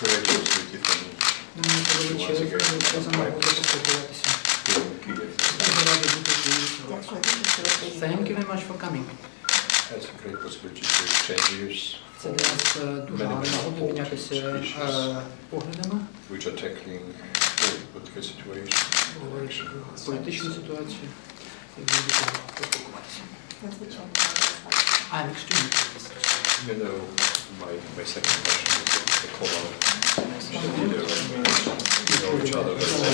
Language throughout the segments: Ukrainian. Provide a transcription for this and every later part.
great possibility for me Мені величезна величезна нагода поспілкуватися. here in Kiev. Дуже радий бути в Києві сьогодні. Дякую дуже, що ви Thank приїхали. you very much for coming. It's a great possibility to exchange views Це для нас е, дуже гарна нагода обмінятися е, поглядами, which are tackling all political situations. говорити про політичну ситуацію і буде поспілкуватися. Надзвичайно радий I'm extremely pleased. You know, my, my second question is what they call out the leader and we know each other very well.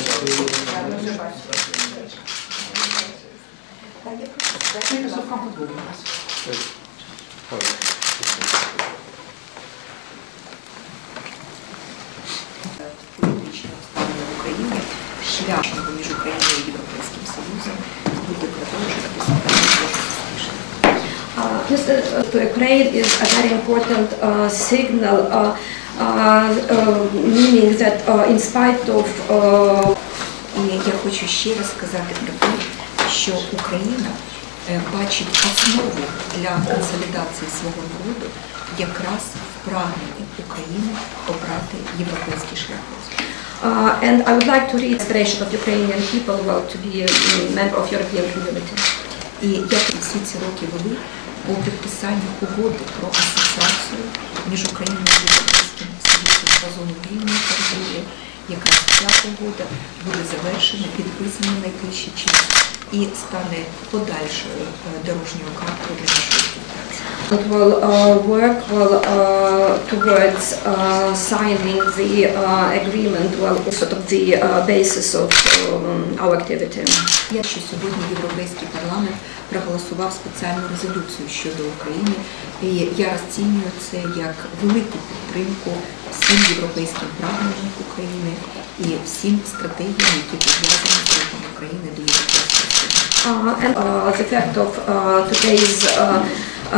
Я дуже бачу. Так, я прошу Thank себе, you будь so ласка. comfortable with us. політичні обставини в Україні, шлях між Україною і Європейським Союзом буде продовжуватися This uh, to Ukraine is a very important uh, signal, uh, uh, uh, meaning that uh, in spite of uh, я хочу ще раз сказати про те, що Україна е, бачить основу для консолідації свого народу якраз в прагненні України обрати європейський шлях uh, and I would like to read aspiration of Ukrainian people well, to be a member of European community. І як всі ці роки вели по підписанню угоди про асоціацію між Україною і Європейським Союзом по зону вільної торгівлі, якраз ця угода буде завершена, підписана найближчий час і стане подальшою е, дорожньою картою для нашої співпраці. And will uh, work well, uh, towards uh, signing the uh, agreement, well, sort of the uh, basis of um, our activity. Я що сьогодні Європейський парламент проголосував спеціальну резолюцію щодо України, і я розцінюю це як велику підтримку всім європейським прагненням України і всім стратегіям, які пов'язані з рухом України до європейського Союзу. And uh, the fact of uh, today's uh,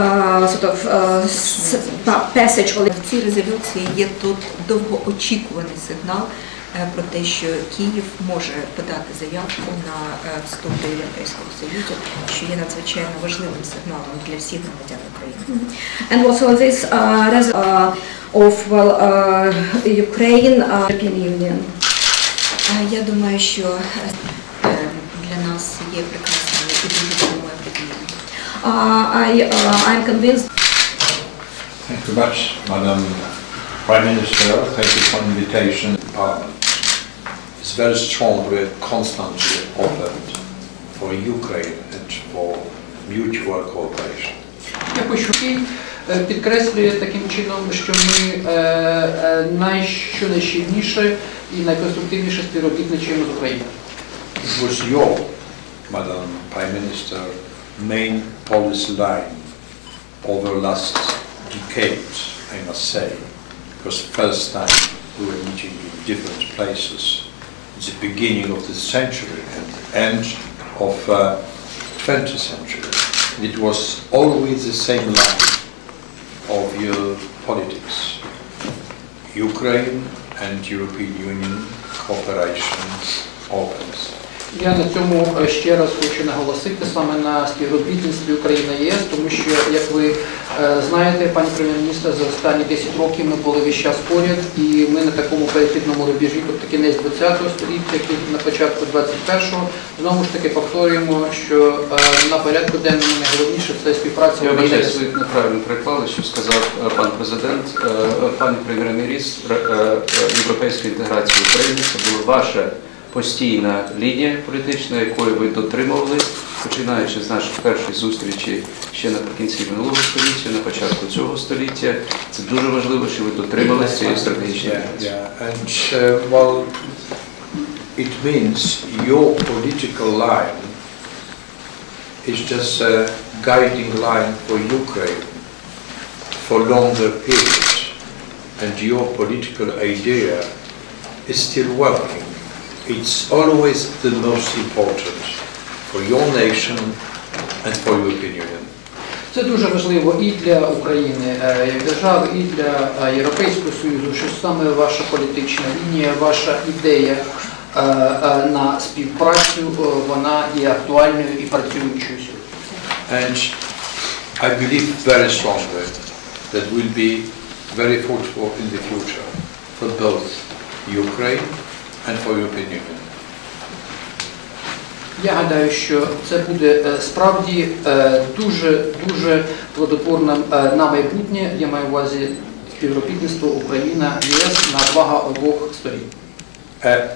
uh, sort of uh, passage В цій резолюції є тут довгоочікуваний сигнал е, про те, що Київ може подати заявку на е, вступ до Європейського Союзу, що є надзвичайно важливим сигналом для всіх громадян України. and also this uh, uh, of well, uh, Ukraine, uh, European Union. Е, Я думаю, що е, для нас є прекрасною і дуже важливою подією. Uh, I, uh, I'm convinced Thank you much, Madam Prime Minister. Thank you for invitation. Is very strongly, constantly open for Ukraine and for mutual cooperation. Я хочу е, підкреслює таким чином, що ми е, е, найщонайщільніше і найконструктивніше співробітничаємо з Україною. It was your, Madam Prime Minister, main policy line over last decade, I must say, because first time we were meeting in different places, at the beginning of the century and the end of uh, 20th century. It was always the same line of your politics. Ukraine and European Union cooperation opens. Я на цьому е, ще раз хочу наголосити саме на співробітництві Україна ЄС, тому що, як ви е, знаєте, пані прем'єр-міністр, за останні 10 років ми були весь час поряд, і ми на такому перехідному рубежі, тобто кінець 20-го століття, як і на початку 21-го, знову ж таки повторюємо, що е, на порядку денному найголовніше це співпраця Я вважаю, що ви неправильно приклали, що сказав пан президент, пані прем'єр-міністр, європейська інтеграція України це була ваша постійна лінія політична, якої ви дотримувались, починаючи з наших перших зустрічей ще наприкінці минулого століття, на початку цього століття. Це дуже важливо, що ви дотрималися цієї стратегічної uh, it means your political line is just a guiding line for Ukraine for longer periods, and your political idea is still working. It's always the most important for your nation and for European Union. Це дуже важливо і для України е, як держави, і для е, Європейського Союзу, що саме ваша політична лінія, ваша ідея е, на співпрацю, вона є актуальною і працюючою. And I believe very strongly that will be very fruitful in the future. for both Ukraine and for European Union. Я гадаю, що це буде е, справді е, дуже дуже плодотворним е, на майбутнє. Я маю в увазі співробітництво Україна ЄС на блага обох сторін. Uh,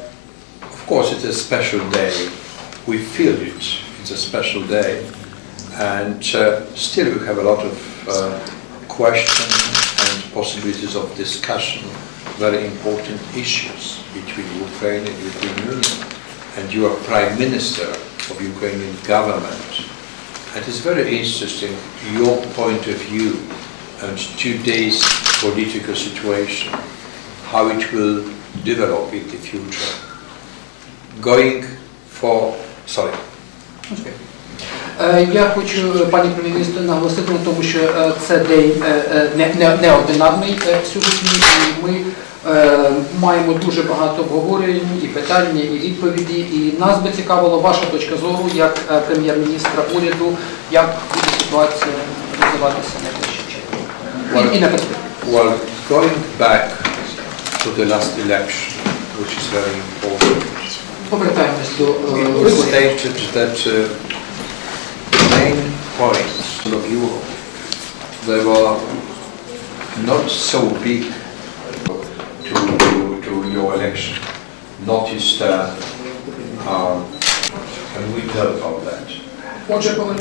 of course, it's a special day. We feel it. It's a special day. And uh, still, we have a lot of uh, questions and possibilities of discussion, very important issues between Ukraine and European Union. And you are Prime Minister of Ukrainian government. And it's very interesting, your point of view on today's political situation, how it will develop in the future. Going for, sorry, Е, Я хочу, е, пані прем'єр-міністр, наголосити на тому, що е, це день е, е, не- не- неординарний е, сьогодні, і ми е, маємо дуже багато обговорень і питання, і відповіді. І нас би цікавила ваша точка зору як е, прем'єр-міністра уряду, як буде ситуація розвиватися найближчим часом. І, і на well, going back to the last election, which is very important, Повертаємось до е, it stated that uh, the main points of Europe, they were not so big to your election. Noticed, uh, um, and we know about that. Отже, повер-